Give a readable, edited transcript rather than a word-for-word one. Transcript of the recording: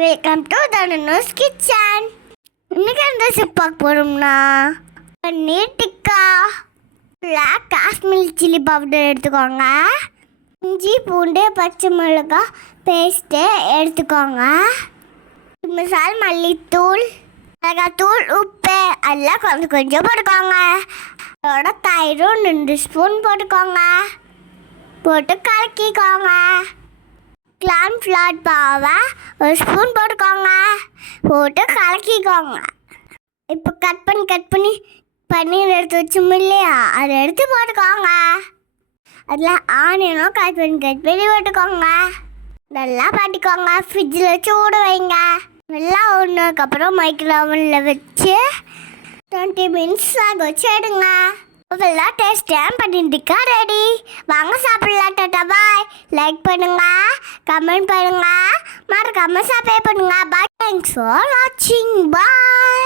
Welcome to Dhanush kitchen. இன்னைக்கு என்ன recipe பார்க்க போகிறோம்னா paneer tikka. Black Kashmir chilli powder எடுத்துக்கோங்க. இஞ்சி பூண்டு பச்சை மிளகாய் பேஸ்ட்டு எடுத்துக்கோங்க. மசாலா மல்லித்தூள் மிளகாத்தூள் உப்பு எல்லாம் கொஞ்சம் கொஞ்சம் போட்டுக்கோங்க. அதோட தயிரும் 2 ஸ்பூன் போட்டுக்கோங்க. போட்டு கலக்கிக்கோங்க. கார்ன்ஃப்ளவர் மாவை 1 ஸ்பூன் போட்டுக்கோங்க. போட்டு கலக்கிக்கோங்க. இப்போ கட் பண்ணி பன்னீர் எடுத்து வச்சோம் இல்லையா, அதை எடுத்து போட்டுக்கோங்க. அதில் ஆனியனும் கட் பண்ணி போட்டுக்கோங்க. நல்லா பண்ணிக்கோங்க. ஃப்ரிட்ஜில் வச்சு ஊற வைங்க. நல்லா ஊறினதுக்கப்புறம் மைக்ரோவனில் வச்சு 20 மினிட்ஸ் ஆக வச்சு எடுங்க. இதெல்லாம் டேஸ்டியாக பண்ணிட்டுக்கா ரெடி. வாங்க சாப்பிடலாம். டாடா பாய். லைக் பண்ணுங்க, கமெண்ட் பண்ணுங்க, மறக்காம சப்ஸ்கிரைப் பண்ணுங்க. பாய். தேங்க்ஸ் ஃபார் வாட்சிங். பாய்.